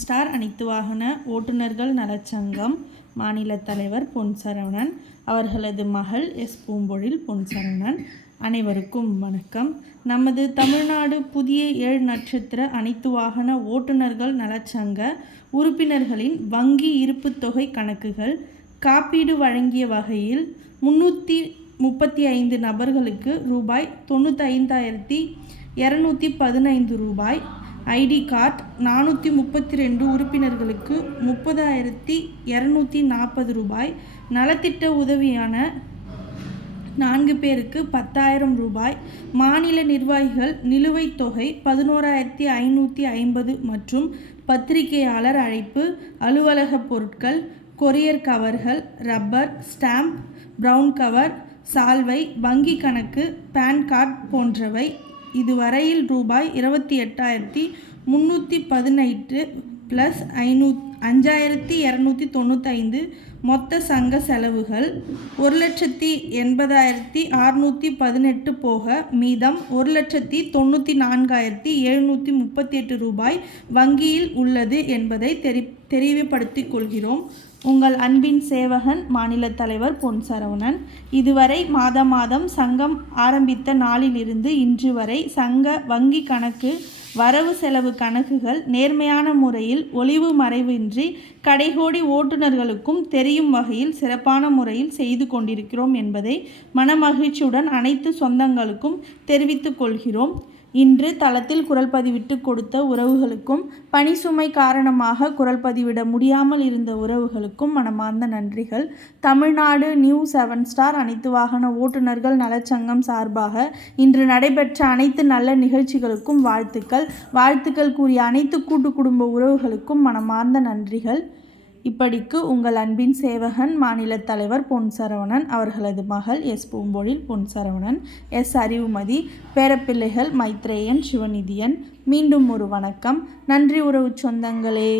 Star அனைத்து வாகன ஓட்டுநர்கள் நலச்சங்கம் மாநில தலைவர் பொன் சரவணன், அவர்களது மகள் எஸ் பூம்பொழில் பொன் சரவணன். அனைவருக்கும் வணக்கம். நமது தமிழ்நாடு புதிய 7 நட்சத்திர அனைத்து வாகன ஓட்டுநர்கள் நலச்சங்க உறுப்பினர்களின் வங்கி இருப்பு தொகை கணக்குகள் காப்பீடு வழங்கிய வகையில் 335 நபர்களுக்கு ரூபாய் 95,215 ரூபாய், ஐடி கார்டு 432 உறுப்பினர்களுக்கு 30,240 ரூபாய், நலத்திட்ட உதவியான 4 பேருக்கு 10,000 ரூபாய், மாநில நிர்வாகிகள் நிலுவைத் தொகை 11,550 மற்றும் பத்திரிகையாளர் அழைப்பு, அலுவலக பொருட்கள், கொரியர் கவர்கள், ரப்பர் ஸ்டாம்ப், பிரவுன் கவர், சால்வை, வங்கி கணக்கு, பான் கார்டு போன்றவை இதுவரையில் ரூபாய் 28,318 + 5,295 மொத்த சங்க செலவுகள் 1,80,618 போக மீதம் 1,94,738 ரூபாய் வங்கியில் உள்ளது என்பதை தெரிவுபடுத்திக் கொள்கிறோம். உங்கள் அன்பின் சேவகன் மாநில தலைவர் பொன் சரவணன். இதுவரை மாதம் சங்கம் ஆரம்பித்த நாளிலிருந்து இன்று வரை சங்க வங்கி கணக்கு வரவு செலவு கணக்குகள் நேர்மையான முறையில் ஒளிவு மறைவின்றி கடைகோடி ஓட்டுநர்களுக்கும் தெரியும் வகையில் சிறப்பான முறையில் செய்து கொண்டிருக்கிறோம் என்பதை மனமகிழ்ச்சியுடன் அனைத்து சொந்தங்களுக்கும் தெரிவித்துக் கொள்கிறோம். இன்று தளத்தில் குரல் பதிவிட்டு கொடுத்த உறவுகளுக்கும், பணி சுமை காரணமாக குரல் பதிவிட முடியாமல் இருந்த உறவுகளுக்கும் மனமார்ந்த நன்றிகள். தமிழ்நாடு நியூ 7 ஸ்டார் அனைத்து வாகன ஓட்டுநர்கள் நலச்சங்கம் சார்பாக இன்று நடைபெற்ற அனைத்து நல்ல நிகழ்ச்சிகளுக்கும் வாழ்த்துக்கள் கூறிய அனைத்து கூட்டு குடும்ப உறவுகளுக்கும் மனமார்ந்த நன்றிகள். இப்படிக்கு உங்கள் அன்பின் சேவகன் மாநில தலைவர் பொன் சரவணன், அவர்களது மகள் எஸ் பூம்பொழில் பொன் சரவணன், எஸ் அறிவுமதி, பேரப்பிள்ளைகள் மைத்ரேயன், சிவநிதியன். மீண்டும் ஒரு வணக்கம். நன்றி உறவு சொந்தங்களே.